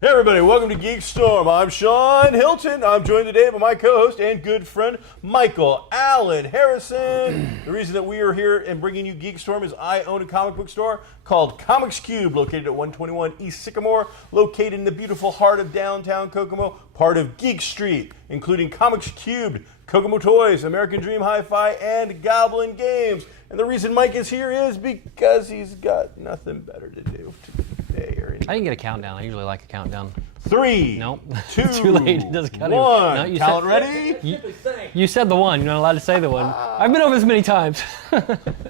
Hey everybody, welcome to GeekStorm. I'm Sean Hilton. I'm joined today by my co-host and good friend, Michael Allen Harrison. The reason that we are here and bringing you GeekStorm is I own a comic book store called Comics Cube, located at 121 East Sycamore, located in the beautiful heart of downtown Kokomo, part of Geek Street, including Comics Cube, Kokomo Toys, American Dream Hi-Fi, and Goblin Games. And the reason Mike is here is because he's got nothing better to do today or anything. I didn't get a countdown. I usually like a countdown. 3, Nope. 2, Too late. It doesn't count 1. No, you Count said, ready? You said the one. You're not allowed to say the one. I've been over this many times.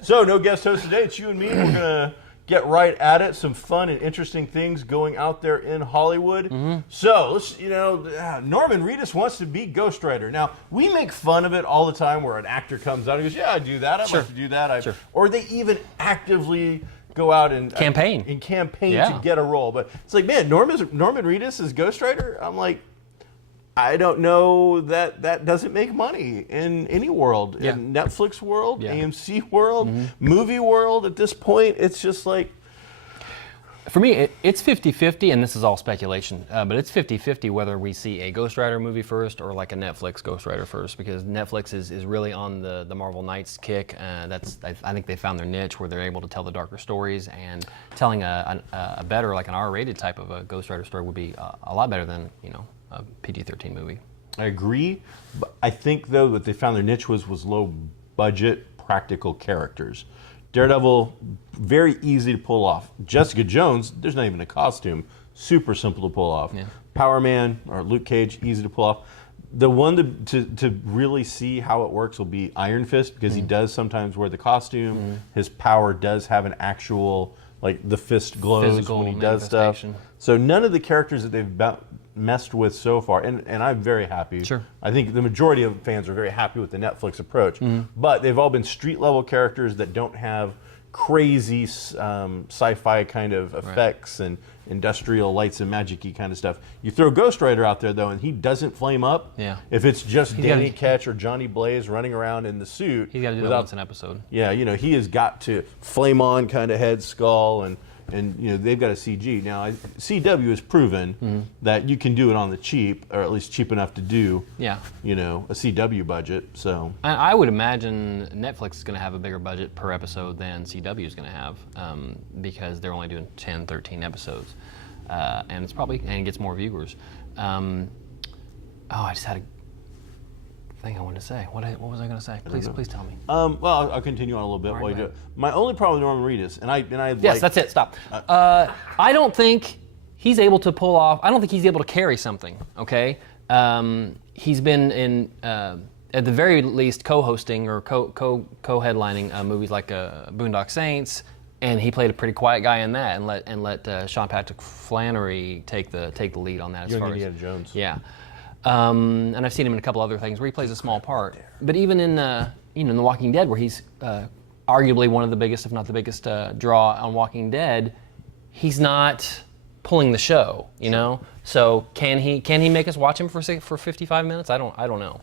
So, no guest host today. It's you and me. We're going to get right at it. Some fun and interesting things going out there in Hollywood. Mm-hmm. So, let's, Norman Reedus wants to be Ghost Rider. Now, we make fun of it all the time where an actor comes out and goes, yeah, I do that. I'd like to do that. Sure. Or they even actively go out and campaign to get a role. But it's like, man, Norman Reedus is Ghost Rider? I'm like, I don't know that doesn't make money in any world. Yeah. In Netflix world, AMC world, movie world, at this point, it's just like... For me, it's 50-50, and this is all speculation, but it's 50-50 whether we see a Ghost Rider movie first or like a Netflix Ghost Rider first, because Netflix is really on the Marvel Knights kick. I think they found their niche where they're able to tell the darker stories, and telling a better, like an R-rated type of a Ghost Rider story would be a lot better than, a PG-13 movie. I agree, but I think, though, that they found their niche was low-budget, practical characters. Daredevil, very easy to pull off. Jessica Jones, there's not even a costume. Super simple to pull off. Yeah. Power Man or Luke Cage, easy to pull off. The one to really see how it works will be Iron Fist, because he does sometimes wear the costume. His power does have an actual, like the fist glows physical when he does stuff. So none of the characters that they've messed with so far, and I'm very happy. Sure. I think the majority of fans are very happy with the Netflix approach, but they've all been street level characters that don't have crazy sci-fi kind of effects and industrial lights and magic-y kind of stuff. You throw Ghost Rider out there, though, and he doesn't flame up. Yeah. If it's just Danny Ketch or Johnny Blaze running around in the suit. He's got to do that once an episode. Yeah, he has got to flame on kind of head, skull, and they've got a CG. Now, CW has proven that you can do it on the cheap, or at least cheap enough to do a CW budget. So I would imagine Netflix is going to have a bigger budget per episode than CW is going to have, because they're only doing 10, 13 episodes. And it gets more viewers. I just had a thing I wanted to say. What was I going to say? Please tell me. Well, I'll continue on a little bit while you do it. My only problem with Norman Reedus, yes, that's it. Stop. I don't think he's able to pull off. I don't think he's able to carry something. Okay. He's been in, at the very least, co-hosting or co-headlining movies like Boondock Saints, and he played a pretty quiet guy in that, and let Sean Patrick Flannery take the lead on that. Young Indiana Jones. Yeah. And I've seen him in a couple other things where he plays a small part. But even in in The Walking Dead, where he's arguably one of the biggest, if not the biggest, draw on Walking Dead, he's not pulling the show. So can he make us watch him for 55 minutes? I don't know.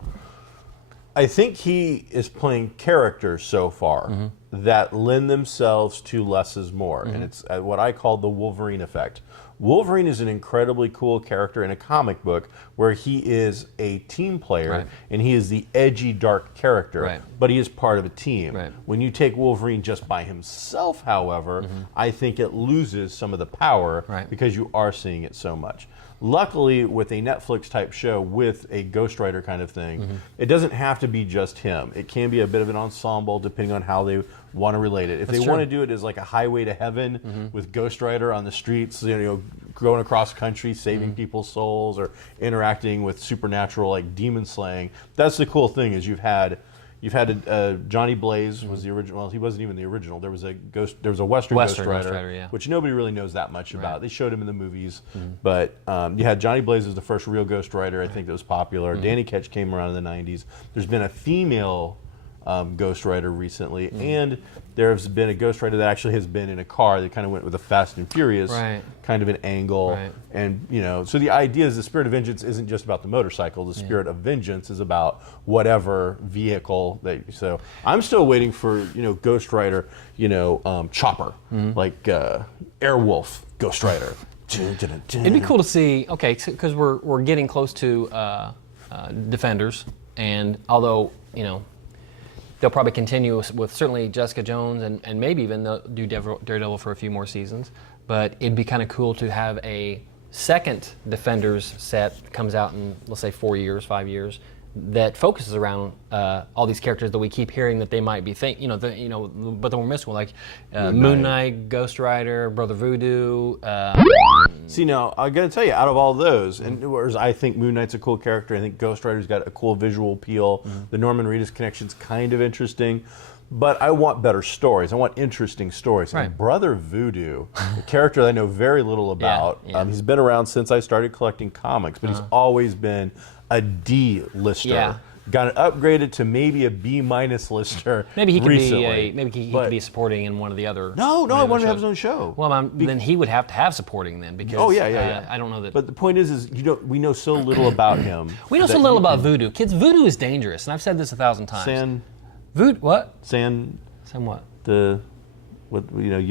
I think he is playing characters so far that lend themselves to less is more, and it's what I call the Wolverine effect. Wolverine is an incredibly cool character in a comic book where he is a team player, and he is the edgy, dark character, but he is part of a team. When you take Wolverine just by himself, however, I think it loses some of the power because you are seeing it so much. Luckily, with a Netflix-type show with a Ghost Rider kind of thing, it doesn't have to be just him. It can be a bit of an ensemble depending on how they want to relate it. If they want to do it as like a highway to heaven with Ghost Rider on the streets, going across country, saving people's souls, or interacting with supernatural like demon slaying, that's the cool thing. Is you've had Johnny Blaze was the original. Well, he wasn't even the original. There was a Western Ghost Rider, which nobody really knows that much about. They showed him in the movies, but you had Johnny Blaze as the first real Ghost Rider. I think that was popular. Danny Ketch came around in the '90s. There's been a female Ghost Rider recently, and there's been a Ghost Rider that actually has been in a car that kind of went with a Fast and Furious kind of an angle. And so the idea is the spirit of vengeance isn't just about the motorcycle. The spirit of vengeance is about whatever vehicle so I'm still waiting for Ghost Rider, Chopper, like Airwolf Ghost Rider. It'd be cool to see. Okay, because we're getting close to Defenders, and although they'll probably continue with certainly Jessica Jones and maybe even they'll do Daredevil for a few more seasons. But it'd be kind of cool to have a second Defenders set that comes out in, let's say, 4 years, 5 years, that focuses around all these characters that we keep hearing that they might be but then we're missing one, like Moon Knight, Ghost Rider, Brother Voodoo. See, now I got to tell you, out of all those, and whereas I think Moon Knight's a cool character, I think Ghost Rider's got a cool visual appeal. The Norman Reedus connection's kind of interesting. But I want better stories. I want interesting stories. Right. And Brother Voodoo, a character that I know very little about, he's been around since I started collecting comics, but he's always been a D-lister. Yeah. Got it upgraded to maybe a B- lister. Maybe he could recently. he could be supporting in one of the other. No, I wanted to have his own show. Well, then he would have to have supporting then because. Oh yeah. I don't know that. But the point is we know so little about him. We know so little about Voodoo. Kids, Voodoo is dangerous, and I've said this 1,000 times. Voodoo, what? San what? You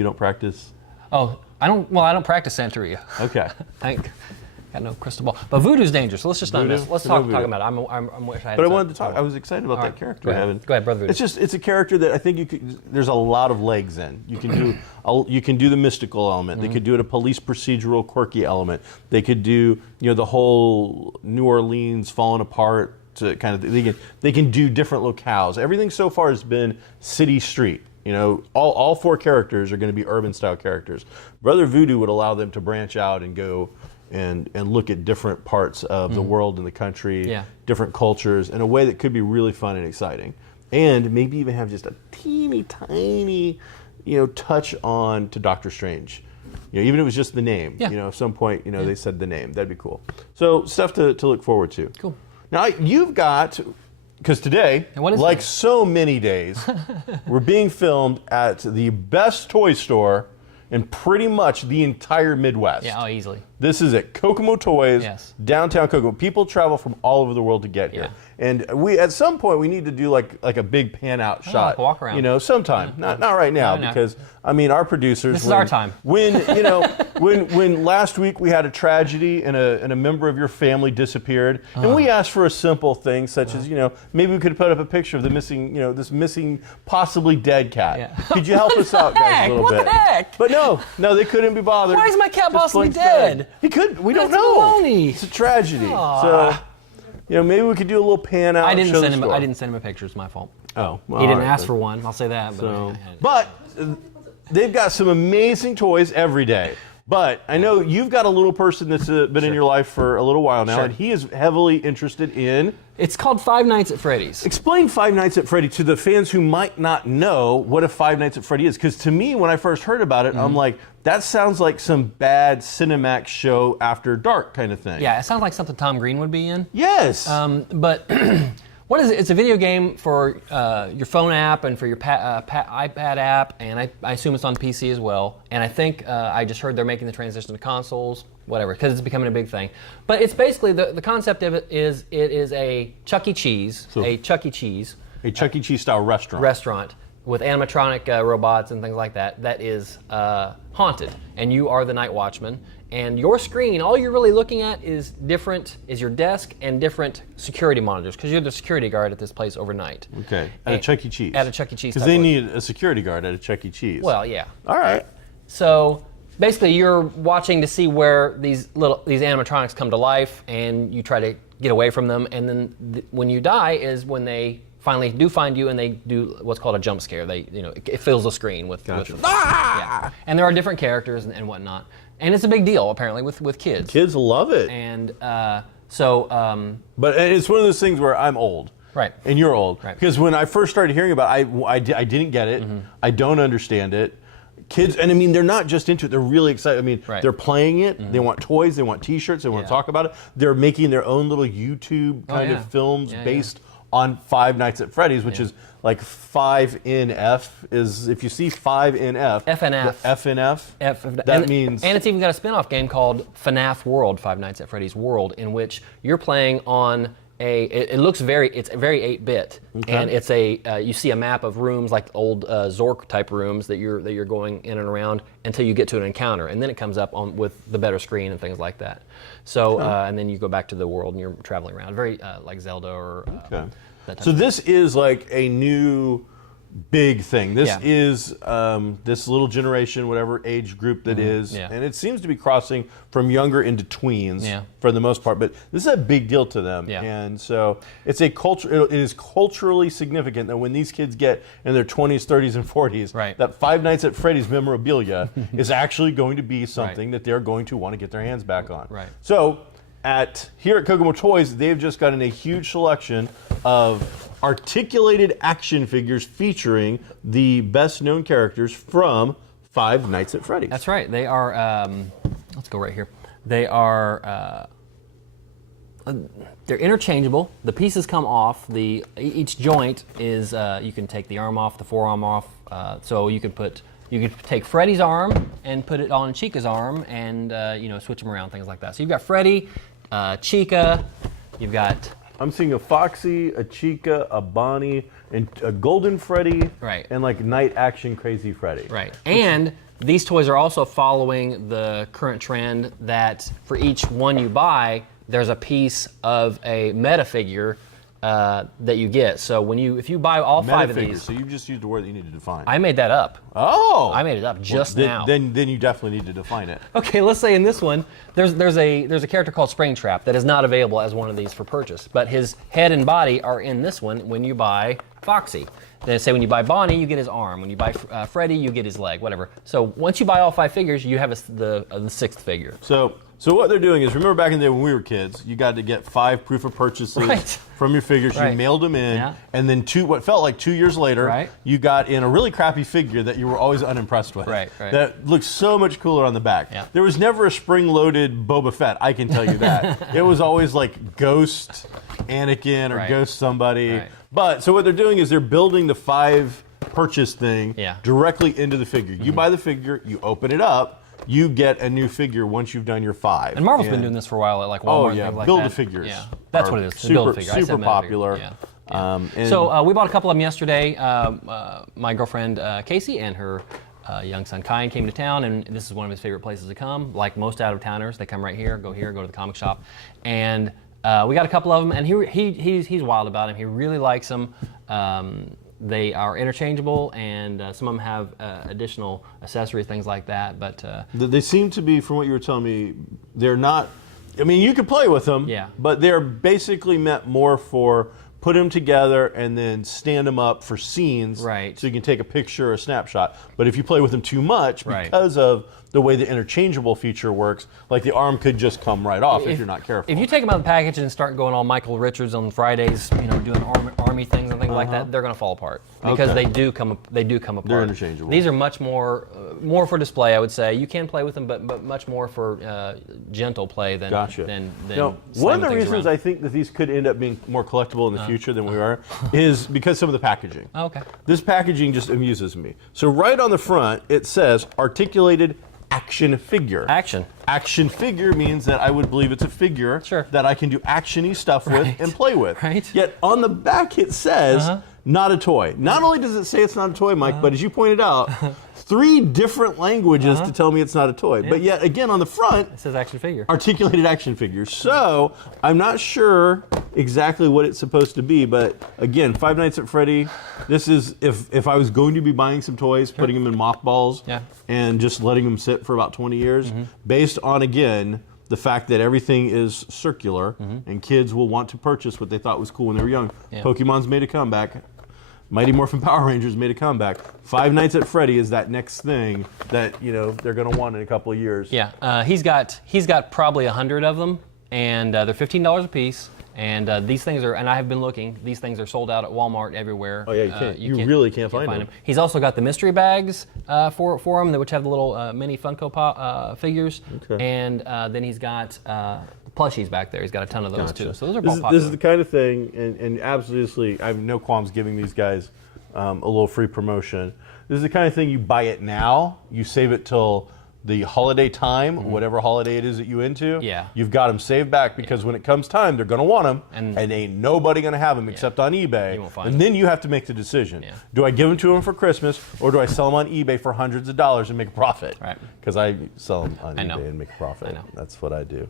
don't practice? Oh, I don't. Well, I don't practice Santeria. Okay. Got no crystal ball. But Voodoo's dangerous. So let's just not miss. Let's talk about it. I'm excited. But I wanted to talk. I was excited about that character. Go ahead, Brother Voodoo. It's a character that I think there's a lot of legs in. You can do the mystical element. They could do it a police procedural quirky element. They could do the whole New Orleans falling apart. To kind of they can do different locales. Everything so far has been city street. All 4 characters are going to be urban style characters. Brother Voodoo would allow them to branch out and go and look at different parts of the world and the country, different cultures in a way that could be really fun and exciting, and maybe even have just a teeny tiny touch on to Doctor Strange. Even if it was just the name. At some point they said the name. That'd be cool. So stuff to look forward to. Cool. Now, you've got, because today, like so many days, we're being filmed at the best toy store in pretty much the entire Midwest. Yeah, easily. This is at Kokomo Toys, downtown Kokomo. People travel from all over the world to get here. And at some point, we need to do like a big pan out shot. Like walk around. Sometime. Not right now, because our producers. This is our time. When last week we had a tragedy and a member of your family disappeared, and we asked for a simple thing such as maybe we could put up a picture of the missing this missing possibly dead cat. Yeah. Could you help us out, guys, a little bit? What the heck? But no, they couldn't be bothered. Why is my cat possibly dead? He could. We don't That's know. baloney. It's a tragedy. So, maybe we could do a little pan out. I didn't send him a picture. It's my fault. Oh, well, he didn't ask for one. I'll say that. But they've got some amazing toys every day. But I know you've got a little person that's been in your life for a little while now, and he is heavily interested in. It's called Five Nights at Freddy's. Explain Five Nights at Freddy to the fans who might not know what a Five Nights at Freddy is. Because to me, when I first heard about it, I'm like, that sounds like some bad Cinemax show after dark kind of thing. Yeah, it sounds like something Tom Green would be in. Yes. But what is it? It's a video game for your phone app and for your iPad app, and I assume it's on PC as well. And I think I just heard they're making the transition to consoles, whatever, because it's becoming a big thing. But it's basically, the concept of it is a Chuck E. Cheese, a Chuck E. Cheese style restaurant with animatronic robots and things like that is haunted, and you are the night watchman. And your screen, all you're really looking at is your desk and different security monitors, because you're the security guard at this place overnight. Okay, at a Chuck E. Cheese. At a Chuck E. Cheese. Because they need a security guard at a Chuck E. Cheese. Well, yeah. All right. So basically, you're watching to see where these animatronics come to life, and you try to get away from them. And then when you die is when they finally do find you, and they do what's called a jump scare. It fills the screen with. Gotcha. Yeah. And there are different characters and whatnot. And it's a big deal, apparently, with kids. Kids love it. And but it's one of those things where I'm old. Right. And you're old. Right. Because when I first started hearing about it, I didn't get it. I don't understand it. Kids, and they're not just into it, they're really excited. They're playing it, they want toys, they want t-shirts, they want to talk about it. They're making their own little YouTube kind of films based on Five Nights at Freddy's, which is like 5NF is, if you see 5NF. FNF. FNF. That means. And it's even got a spin-off game called FNAF World, Five Nights at Freddy's World, in which you're playing on it looks it's very 8-bit, and it's you see a map of rooms like old Zork type rooms that you're going in and around until you get to an encounter, and then it comes up with the better screen and things like that. So and then you go back to the world and you're traveling around, very like Zelda or. That type So this is like a new big thing. This Yeah. is this little generation, whatever age group that is, Yeah. and it seems to be crossing from younger into tweens Yeah. for the most part. But this is a big deal to them, Yeah. and so it's a culture. It is culturally significant that when these kids get in their 20s, 30s, and 40s, Right. that Five Nights at Freddy's memorabilia is actually going to be something that they're going to want to get their hands back on. Right. So here at Kokomo Toys, they've just gotten a huge selection of articulated action figures featuring the best known characters from Five Nights at Freddy's. That's right. They are. Let's go right here. They are. They're interchangeable. The pieces come off. Each joint is. You can take the arm off, the forearm off. So you could take Freddy's arm and put it on Chica's arm, and switch them around, things like that. So you've got Freddy, Chica. You've got. I'm seeing a Foxy, a Chica, a Bonnie, and a Golden Freddy, Right. and like Night Action Crazy Freddy. Right. And these toys are also following the current trend that for each one you buy, there's a piece of a meta figure that you get. So if you buy all 5 of Metafigures, these, so you just used the word that you need to define. I made that up. Oh! I made it up just then, now. Then you definitely need to define it. Okay, let's say in this one, there's a character called Springtrap that is not available as one of these for purchase, but his head and body are in this one when you buy Foxy. Then say when you buy Bonnie, you get his arm. When you buy Freddy, you get his leg, whatever. So once you buy all 5 figures, you have the 6th figure. So what they're doing is, remember back in the day when we were kids, you got to get 5 proof of purchases Right. from your figures. Right. You mailed them in, Yeah. and then what felt like 2 years later, Right. you got in a really crappy figure that you were always unimpressed with. Right. That looked so much cooler on the back. Yeah. There was never a spring-loaded Boba Fett, I can tell you that. It was always like Ghost Anakin or Right. Ghost somebody. Right. But so what they're doing is they're building the 5 purchase thing directly into the figure. You buy the figure, you open it up, you get a new figure once you've done your 5. And Marvel's been doing this for a while at like Walmart. Oh and yeah, things like Build-A-Figures. Yeah, that's what it is. Build-A-Figure. I said Super Metafigure. popular. Yeah. And So we bought a couple of them yesterday. My girlfriend Casey and her young son Kyan came to town, and this is one of his favorite places to come. Like most out-of-towners, they come right here, go to the comic shop, and we got a couple of them. And he's wild about them. He really likes them. They are interchangeable, and some of them have additional accessories, things like that. But they seem to be, from what you were telling me, they're not. I mean, you could play with them, but they're basically meant more for put them together and then stand them up for scenes, Right. so you can take a picture or a snapshot. But if you play with them too much, Right. because of the way the interchangeable feature works, like the arm could just come right off if you're not careful. If you take them out of the package and start going all Michael Richards on Fridays, doing army things and things like that, they're going to fall apart because they do come apart. They're interchangeable. These are much more for display, I would say. You can play with them, but much more for gentle play than Gotcha. than Now, one of the reasons I think that these could end up being more collectible in the future than we are is because some of the packaging. Oh, okay. This packaging just amuses me. So right on the front, it says articulated action figure. Action figure means that I would believe it's a figure that I can do action-y stuff with and play with. Right. Yet on the back it says not a toy. Not only does it say it's not a toy, Mike, but as you pointed out, 3 different languages to tell me it's not a toy. But yet again on the front, it says action figure. Articulated action figure. So I'm not sure exactly what it's supposed to be, but again, Five Nights at Freddy, this is if I was going to be buying some toys, putting them in mothballs and just letting them sit for about 20 years, based on, again, the fact that everything is circular and kids will want to purchase what they thought was cool when they were young. Pokemon's made a comeback. Mighty Morphin Power Rangers made a comeback. Five Nights at Freddy is that next thing that they're going to want in a couple of years. Yeah, he's got probably 100 of them, and they're $15 a piece. And these things are, and I have been looking, these things are sold out at Walmart everywhere. Oh yeah, you can't. You really can't find them. He's also got the mystery bags for them, which have the little mini Funko Pop figures. Okay. And then he's got plushies back there. He's got a ton of those too. So those are both popular. This is the kind of thing, and absolutely, I have no qualms giving these guys a little free promotion. This is the kind of thing you buy it now, you save it till the holiday time, whatever holiday it is that you into, Yeah. you've got them saved back because when it comes time, they're going to want them, and ain't nobody going to have them except on eBay. You won't find and then you have to make the decision. Yeah. Do I give them to them for Christmas, or do I sell them on eBay for hundreds of dollars and make a profit? Right. Because I sell them on know. eBay and make a profit. I know. That's what I do.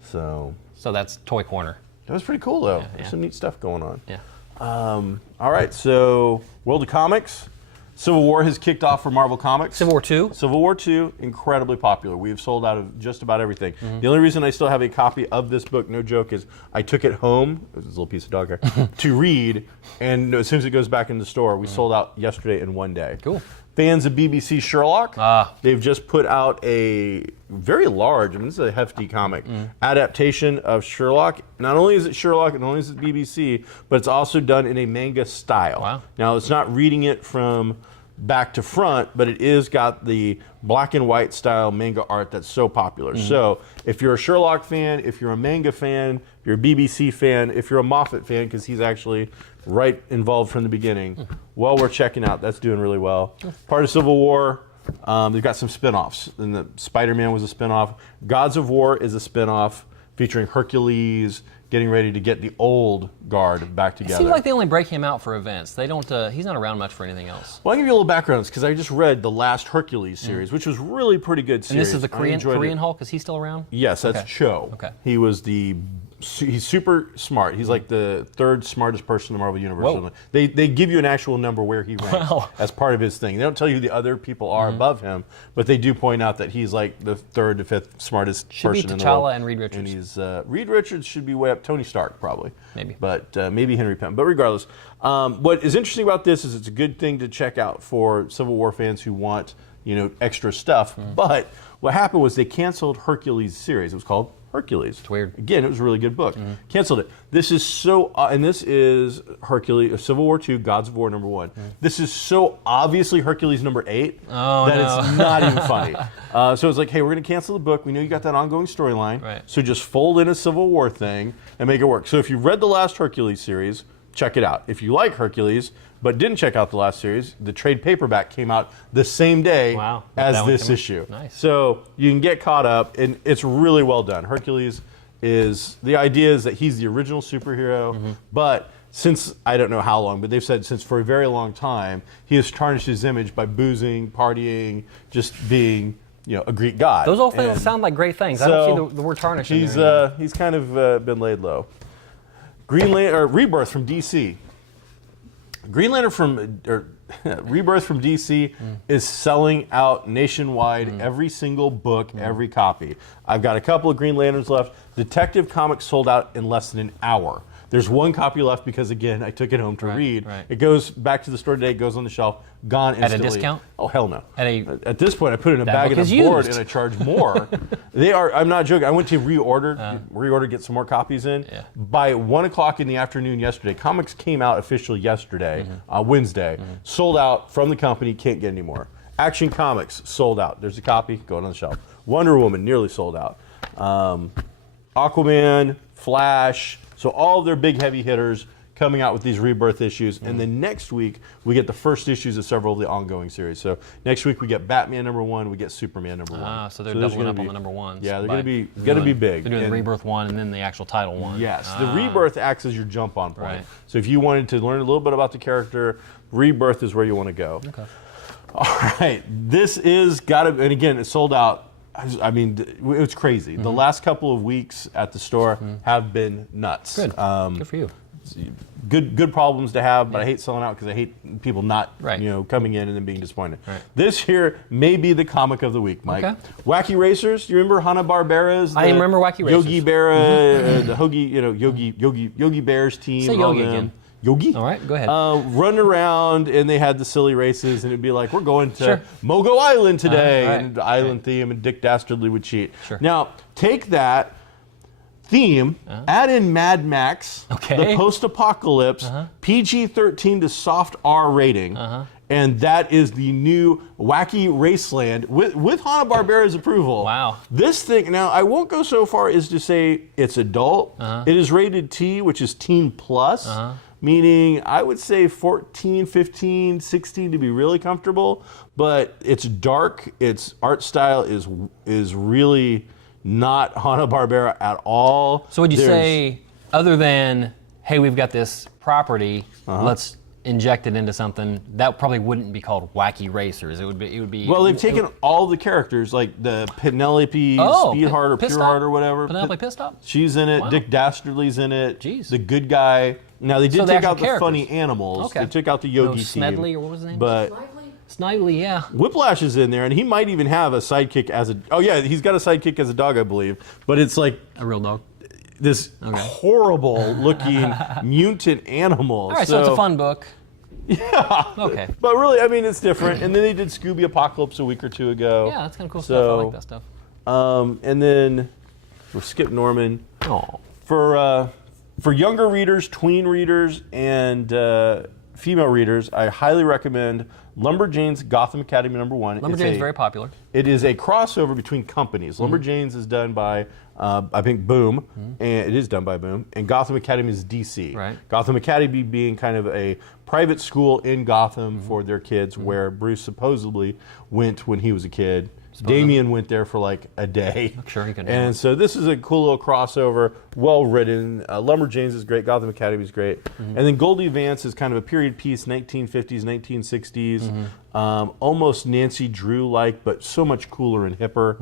So that's Toy Corner. that was pretty cool, though. Yeah. There's some neat stuff going on. Yeah. All right, so World of Comics. Civil War has kicked off for Marvel Comics. Civil War 2. Civil War 2, incredibly popular. We have sold out of just about everything. The only reason I still have a copy of this book, no joke, is I took it home, it was a little piece of dog hair, to read, and as soon as it goes back in the store, we sold out yesterday in one day. Cool. Fans of BBC Sherlock, they've just put out a very large, this is a hefty comic, adaptation of Sherlock. Not only is it Sherlock, not only is it BBC, but it's also done in a manga style. Wow. Now, it's not reading it from back to front, but it is got the black and white style manga art that's so popular. So if you're a Sherlock fan, if you're a manga fan, if you're a BBC fan, if you're a Moffat fan, because he's actually right involved from the beginning, well, we're checking out. That's doing really well. Part of Civil War, they've got some spin-offs. And the Spider-Man was a spin-off. Gods of War is a spin-off featuring Hercules getting ready to get the old guard back It together. seems like they only break him out for events. They don't. He's not around much for anything else. Well, I'll give you a little background because I just read the last Hercules series, which was really pretty good series. And this is the I enjoyed Korean it. Hulk. Is he still around? Yes, that's Okay. Cho. Okay. He was he's super smart. He's like the third smartest person in the Marvel Universe. Whoa. They give you an actual number where he ranks Wow. as part of his thing. They don't tell you who the other people are above him, but they do point out that he's like the third to fifth smartest Should be person in the world. T'Challa and Reed Richards. And he's Reed Richards should be way up. Tony Stark probably. Maybe. But maybe Henry Penn. But regardless, what is interesting about this is it's a good thing to check out for Civil War fans who want extra stuff. But what happened was they canceled Hercules series. It was called Hercules. It's weird. Again, it was a really good book. Canceled it. This is so, and this is Hercules, Civil War 2, Gods of War #1. This is so obviously Hercules #8 that it's not even funny. So it's like, hey, we're going to cancel the book. We know you got that ongoing storyline. Right. So just fold in a Civil War thing and make it work. So if you've read the last Hercules series, check it out. If you like Hercules, but didn't check out the last series, the trade paperback came out the same day Wow. as That one this came out. issue. Nice. So you can get caught up, and it's really well done. Hercules is, the idea is that he's the original superhero, but since, I don't know how long, but they've said since for a very long time, he has tarnished his image by boozing, partying, just being, a Greek god. Those all And sound like great things. I so don't see the word tarnish in there. he's kind of been laid low. Rebirth from DC. Rebirth from DC is selling out nationwide. Every single book, every copy. I've got a couple of Green Lanterns left. Detective Comics sold out in less than an hour. There's one copy left because, again, I took it home to read. right. It goes back to the store today, it goes on the shelf, gone instantly. discount? Oh, hell no. At This point, I put it in a That bag book and a is board used. and I charge more. I'm not joking. I went to reorder, get some more copies in. Yeah. By 1 o'clock in the afternoon yesterday, comics came out officially yesterday, Wednesday, sold out from the company, can't get any more. Action Comics, sold out. There's a copy, going on the shelf. Wonder Woman, nearly sold out. Aquaman, Flash, so all of their big heavy hitters coming out with these rebirth issues. And then next week, we get the first issues of several of the ongoing series. So next week, we get Batman #1, we get Superman #1. So they're there's doubling gonna up on be- the #1s. Yeah, they're by going to be doing- big. They're doing the And- Rebirth one and then the actual title one. Yes, the Rebirth acts as your jump on point. Right. So if you wanted to learn a little bit about the character, Rebirth is where you want to go. Okay. All right, this is and again, it's sold out. I mean, it's crazy. The last couple of weeks at the store have been nuts. Good. Good for you. Good problems to have, but I hate selling out because I hate people not, Right. coming in and then being disappointed. Right. This here may be the comic of the week, Mike. Okay. Wacky Racers. Do you remember Hanna-Barbera's? I remember Wacky Racers. Yogi Berra, the Hoagie, Yogi Bear's team. Say and all Yogi them. again. Yogi? All right, go ahead. Run around, and they had the silly races, and it'd be like, we're going to Sure. Mogo Island today, right, and the island theme, and Dick Dastardly would cheat. Sure. Now, take that theme, add in Mad Max, Okay. the post-apocalypse, PG-13 to soft R rating, and that is the new Wacky Raceland with Hanna-Barbera's approval. Wow. This thing, now I won't go so far as to say it's adult. It is rated T, which is Teen Plus. meaning I would say 14, 15, 16 to be really comfortable, but it's dark, its art style is really not Hanna-Barbera at all. So would you say, other than, hey, we've got this property, let's inject it into something, that probably wouldn't be called Wacky Racers. It would be. Well, they've taken all the characters, like the Penelope Speedheart or Pureheart or whatever. Penelope Pistop? She's in it. Wow. Dick Dastardly's in it. Jeez. The good guy. Now, they did take out the funny animals. Okay. They took out the Yogi team. Smedley, or what was his name? But Snidely, yeah. Whiplash is in there, and he might even have a sidekick as a... Oh, yeah, he's got a sidekick as a dog, I believe. But it's like... A real dog? This horrible-looking mutant animal. All right, so it's a fun book. Yeah. Okay. But really, I mean, it's different. And then they did Scooby Apocalypse a week or two ago. Yeah, that's kind of cool stuff. I like that stuff. And then we'll skip Norman. Oh. For younger readers, tween readers, and female readers, I highly recommend Lumberjanes Gotham Academy #1. Lumberjanes is very popular. It is a crossover between companies. Lumberjanes is done by, I think, Boom, and it is done by Boom, and Gotham Academy is DC. Right. Gotham Academy being kind of a private school in Gotham for their kids, where Bruce supposedly went when he was a kid. Damian went there for like a day. I'm sure he could. And so this is a cool little crossover, well written. Lumberjanes is great. Gotham Academy is great. And then Goldie Vance is kind of a period piece, 1950s, 1960s, almost Nancy Drew-like, but so much cooler and hipper.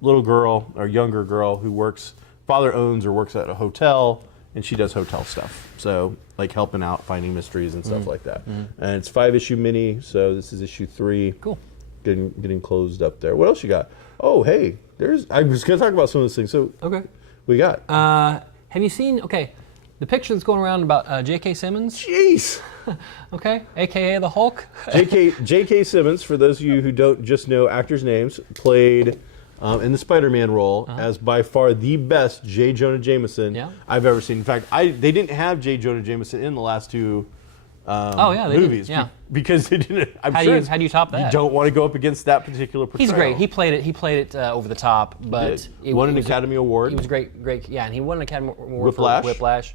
Little girl or younger girl who works, father owns or works at a hotel, and she does hotel stuff. So like helping out, finding mysteries and stuff like that. And it's 5-issue mini, so this is issue 3. Cool. Getting closed up there. What else you got? Oh, hey, I was going to talk about some of those things. So, okay, we got. Have you seen? Okay, the picture that's going around about J.K. Simmons. Jeez. Okay, AKA the Hulk. J.K. Simmons, for those of you who don't just know actors' names, played in the Spider-Man role as by far the best J. Jonah Jameson I've ever seen. In fact, they didn't have J. Jonah Jameson in the last 2. Movies, because they didn't. How do you top that? You don't want to go up against that particular portrayal. He's great. He played it over the top, but he won an Academy Award. He was great, yeah, and he won an Academy Award Whiplash. for Whiplash.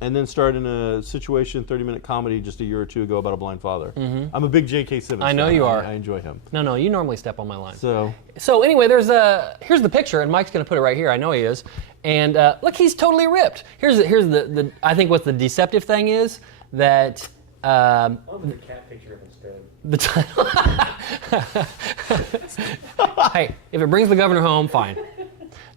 And then starred in a situation 30-minute comedy just a year or two ago about a blind father. I'm a big J.K. Simmons I know fan. you are. I enjoy him. No, you normally step on my line. So anyway, here's the picture, and Mike's going to put it right here. I know he is. And look, he's totally ripped. Here's the I think what the deceptive thing is that. I'll put a cat picture up instead. The title. Hey, if it brings the governor home, fine.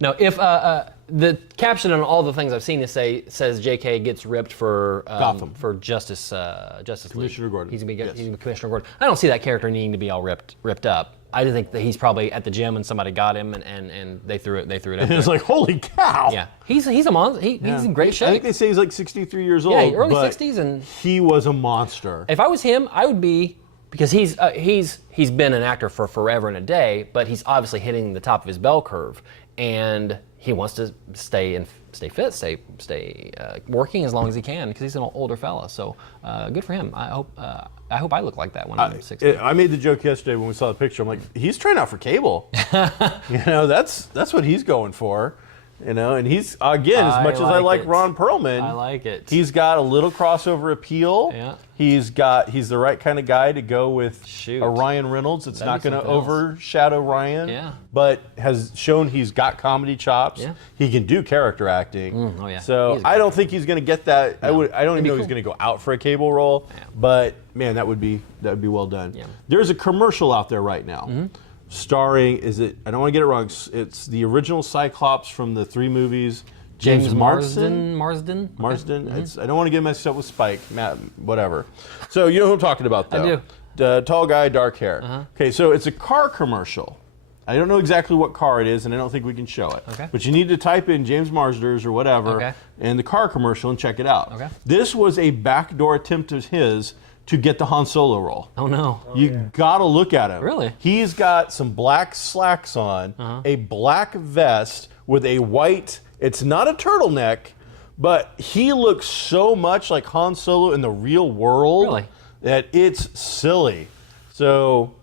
No, if the caption on all the things I've seen says J.K. gets ripped for Gotham for Justice League. Commissioner Gordon. He's gonna be Commissioner Gordon. I don't see that character needing to be all ripped up. I just think that he's probably at the gym and somebody got him and they threw it up. It's like, holy cow! Yeah, he's a monster. He's in great shape. I think they say he's like 63 years old. Yeah, early but 60s, and he was a monster. If I was him, I would be, because he's been an actor for forever and a day, but he's obviously hitting the top of his bell curve, and he wants to stay fit, stay working as long as he can, because he's an older fella. So good for him. I hope I look like that when I'm 60. I made the joke yesterday when we saw the picture. I'm like, he's trying out for cable. That's what he's going for. And he's, again, as much as I like Ron Perlman, I like it. He's got a little crossover appeal. Yeah. He's the right kind of guy to go with a Ryan Reynolds. It's not going to overshadow Ryan. Yeah. But has shown he's got comedy chops. Yeah. He can do character acting. Oh yeah. So I don't think he's going to get that. No. I don't even know he's going to go out for a cable role. Yeah. But man, that would be well done. Yeah. There's a commercial out there right now. Starring, I don't want to get it wrong, it's the original Cyclops from the 3 movies. James Marsden? Marsden? I don't want to get messed up with Spike, Matt, whatever. So you know who I'm talking about, though. I do. The tall guy, dark hair. Okay, so it's a car commercial. I don't know exactly what car it is, and I don't think we can show it. Okay. But you need to type in James Marsden's or whatever and the car commercial and check it out. Okay. This was a backdoor attempt of his to get the Han Solo role. Oh no. You gotta look at him. Really? He's got some black slacks on, a black vest with a white, it's not a turtleneck, but he looks so much like Han Solo in the real world that it's silly. So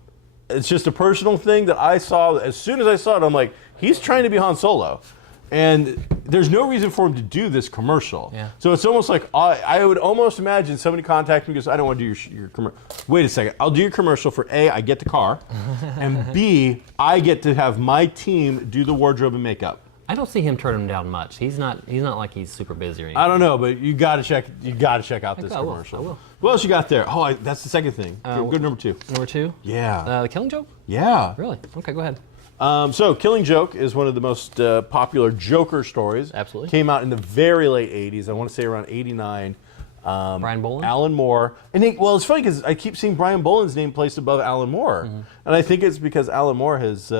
it's just a personal thing that I saw. As soon as I saw it, I'm like, he's trying to be Han Solo. And there's no reason for him to do this commercial. Yeah. So it's almost like I would almost imagine somebody contacts me and goes, I don't want to do your commercial. Wait a second, I'll do your commercial for A, I get the car, and B, I get to have my team do the wardrobe and makeup. I don't see him turning him down much. He's not like he's super busy or anything. I don't know, but you got to check out this I will. commercial. I will. What else you got there? Oh, that's the second thing. Good number 2. Number 2? Yeah. The Killing Joke? Yeah. Really? Okay, go ahead. So, Killing Joke is one of the most popular Joker stories. Absolutely. Came out in the very late 80s. I want to say around 89. Brian Boland? Alan Moore. And it's funny because I keep seeing Brian Boland's name placed above Alan Moore. And I think it's because Alan Moore has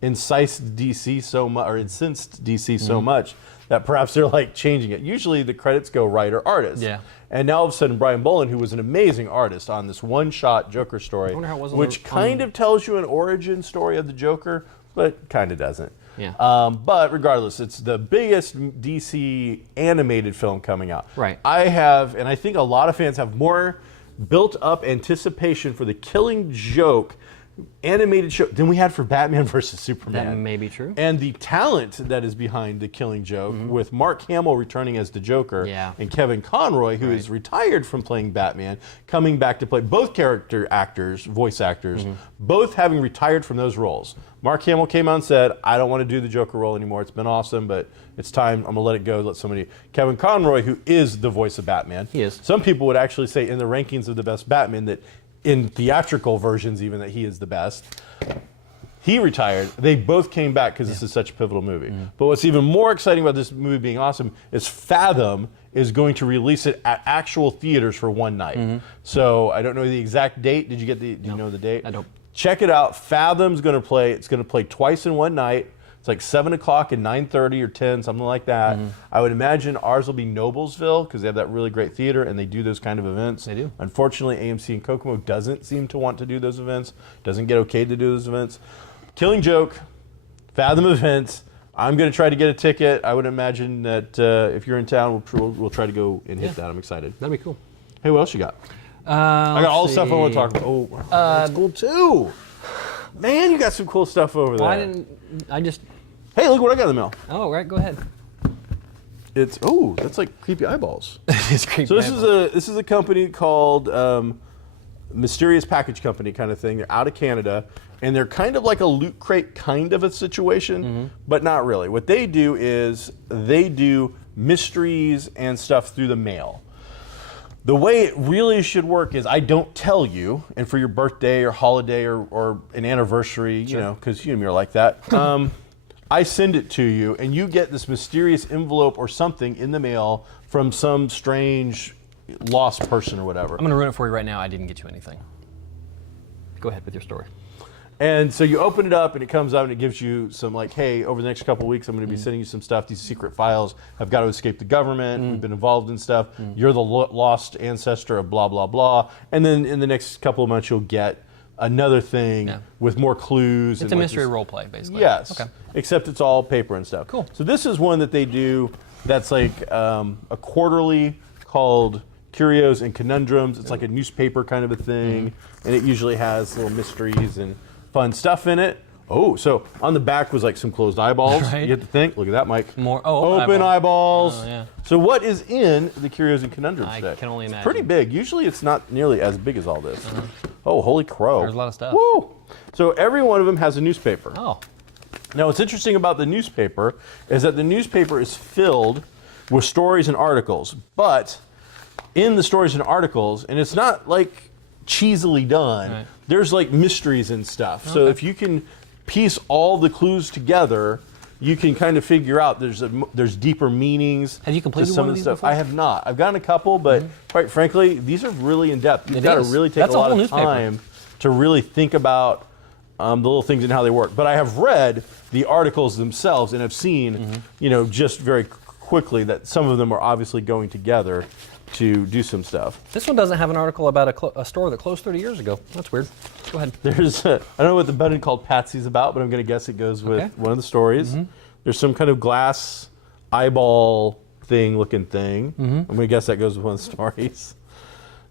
incensed DC so much that perhaps they're like changing it. Usually the credits go writer artist. Yeah. And now all of a sudden Brian Boland, who was an amazing artist on this one-shot Joker story, wonder how it was on which the- kind of tells you an origin story of the Joker, but kind of doesn't. Yeah. But regardless, it's the biggest DC animated film coming out. Right. I have, and I think a lot of fans have more built-up anticipation for the Killing Joke animated show than we had for Batman versus Superman. That may be true. And the talent that is behind the Killing Joke, with Mark Hamill returning as the Joker, Yeah. and Kevin Conroy, who is retired from playing Batman, coming back to play both voice actors, both having retired from those roles. Mark Hamill came out and said, I don't want to do the Joker role anymore. It's been awesome, but it's time. I'm going to let it go. Let somebody. Kevin Conroy, who is the voice of Batman. He is. Some people would actually say in the rankings of the best Batman that in theatrical versions even that he is the best. He retired. They both came back because this is such a pivotal movie. But what's even more exciting about this movie being awesome is Fathom is going to release it at actual theaters for one night. So I don't know the exact date. Did you know the date? I don't. Check it out. Fathom's going to play. It's going to play twice in one night. It's like 7 o'clock and 9:30 or 10, something like that. I would imagine ours will be Noblesville because they have that really great theater and they do those kind of events. They do. Unfortunately, AMC in Kokomo doesn't seem to want to do those events, doesn't get okayed to do those events. Killing Joke, Fathom events. I'm going to try to get a ticket. I would imagine that if you're in town, we'll try to go and hit that. I'm excited. That'd be cool. Hey, what else you got? I got all the stuff I want to talk about. Oh, that's cool too. Man, you got some cool stuff over there. Hey, look what I got in the mail. Oh, right, go ahead. That's like creepy eyeballs. It's creepy. So this is a company called Mysterious Package Company kind of thing. They're out of Canada, and they're kind of like a Loot Crate kind of a situation, but not really. What they do is they do mysteries and stuff through the mail. The way it really should work is I don't tell you, and for your birthday or holiday or an anniversary, you know, because you and me are like that, I send it to you, and you get this mysterious envelope or something in the mail from some strange lost person or whatever. I'm going to ruin it for you right now. I didn't get you anything. Go ahead with your story. And so you open it up, and it comes out, and it gives you some like, hey, over the next couple of weeks, I'm going to be sending you some stuff. These secret files have got to escape the government. We've been involved in stuff. You're the lost ancestor of blah, blah, blah. And then in the next couple of months, you'll get another thing with more clues. It's a mystery role play, basically. Yes. Okay. Except it's all paper and stuff. Cool. So this is one that they do that's like a quarterly called Curios and Conundrums. It's like a newspaper kind of a thing. And it usually has little mysteries and fun stuff in it. Oh, so on the back was like some closed eyeballs. Right. You get to think. Look at that, Mike. More. Open eyeballs. Oh, yeah. So what is in the Curios and Conundrums I set? can only It's imagine. pretty big. Usually it's not nearly as big as all this. Oh, holy crow. There's a lot of stuff. Woo! So every one of them has a newspaper. Oh. Now, what's interesting about the newspaper is that the newspaper is filled with stories and articles, but in the stories and articles, and it's not like cheesily done, Right. there's like mysteries and stuff. So if you can piece all the clues together, you can kind of figure out there's deeper meanings. Have you completed to some one of of the these stuff. before? I have not. I've gotten a couple, but quite frankly, these are really in depth. You've It got to is. really take That's a a lot whole of newspaper. time to really think about the little things and how they work. But I have read the articles themselves and have seen, just very quickly that some of them are obviously going together to do some stuff. This one doesn't have an article about a store that closed 30 years ago. That's weird. Go ahead. There's, I don't know what the button called Patsy's about, but I'm going to guess it goes with one of the stories. There's some kind of glass eyeball thing looking thing. I'm going to guess that goes with one of the stories.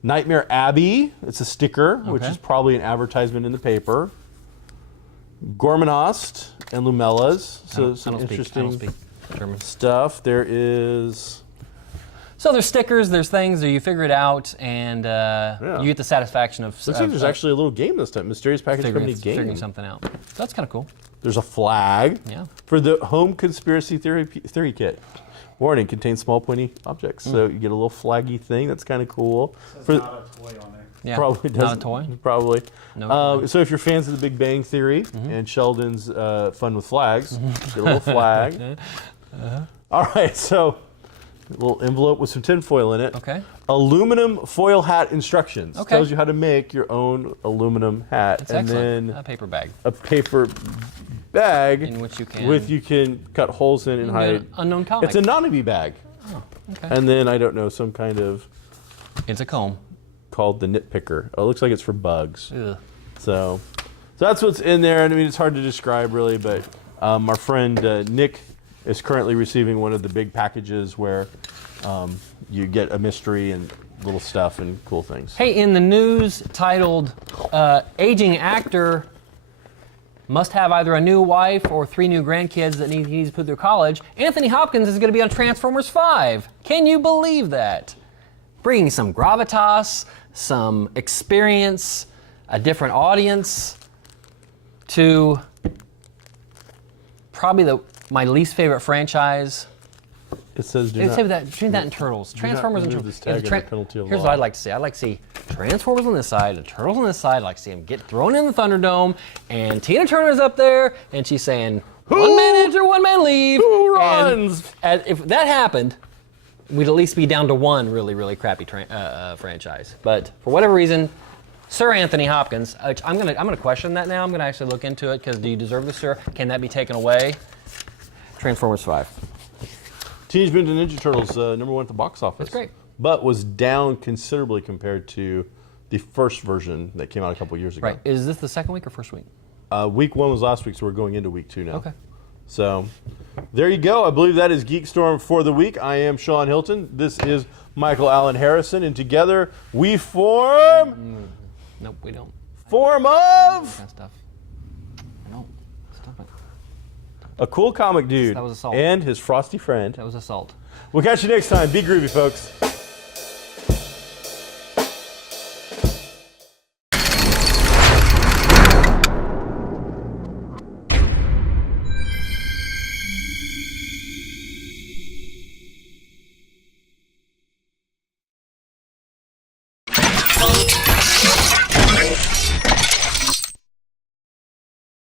Nightmare Abbey, it's a sticker, which is probably an advertisement in the paper. Gormanost and Lumellas, so some interesting. I don't speak. German. stuff. There is. So there's stickers, there's things, you figure it out, and you get the satisfaction of. Looks like there's actually a little game this time. Mysterious Package Company game. Figuring something out. So that's kind of cool. There's a flag. Yeah. For the home conspiracy theory kit. Warning: contains small pointy objects. So you get a little flaggy thing. That's kind of cool. There's not a toy on there. Yeah. Probably doesn't. Not a toy. Probably. No. So if you're fans of the Big Bang Theory and Sheldon's fun with flags, get a little flag. All right, so a little envelope with some tin foil in it. Okay. Aluminum foil hat instructions. Okay. Tells you how to make your own aluminum hat. That's and excellent. then A paper bag. a paper bag In which you can. you can cut holes in and An hide. unknown comic. It's a Nanabe bag. Oh, okay. And then I don't know, some kind of It's a comb. called the nitpicker. Oh, it looks like it's for bugs. Ugh. So that's what's in there. And I mean, it's hard to describe really, but our friend Nick is currently receiving one of the big packages where you get a mystery and little stuff and cool things. Hey, in the news titled "Aging Actor Must Have Either a New Wife or 3 New Grandkids that he needs to put through college," Anthony Hopkins is going to be on Transformers 5. Can you believe that? Bringing some gravitas, some experience, a different audience to probably my least favorite franchise. It says do It's not. between that and Turtles. Transformers and remove Turtles. this tag under penalty of Here's law. what I'd like to see. I'd like to see Transformers on this side and Turtles on this side. I'd like to see them get thrown in the Thunderdome, and Tina Turner's up there, and she's saying, "One man enter, one man leave." Who runs? And if that happened, we'd at least be down to one really, really crappy franchise. But for whatever reason, Sir Anthony Hopkins, I'm gonna question that now. I'm gonna actually look into it because do you deserve this, sir? Can that be taken away? Transformers 5. Teenage Mutant Ninja Turtles #1 at the box office. That's great. But was down considerably compared to the first version that came out a couple years ago. Right. Is this the second week or first week? Week 1 was last week, so we're going into week 2 now. Okay. So there you go. I believe that is GeekStorm for the week. I am Sean Hilton. This is Michael Allen Harrison, and together we form Nope, we don't. of Kind of stuff. No, stop it. a cool comic dude That was assault. and his frosty friend. That was assault. We'll catch you next time. Be groovy, folks.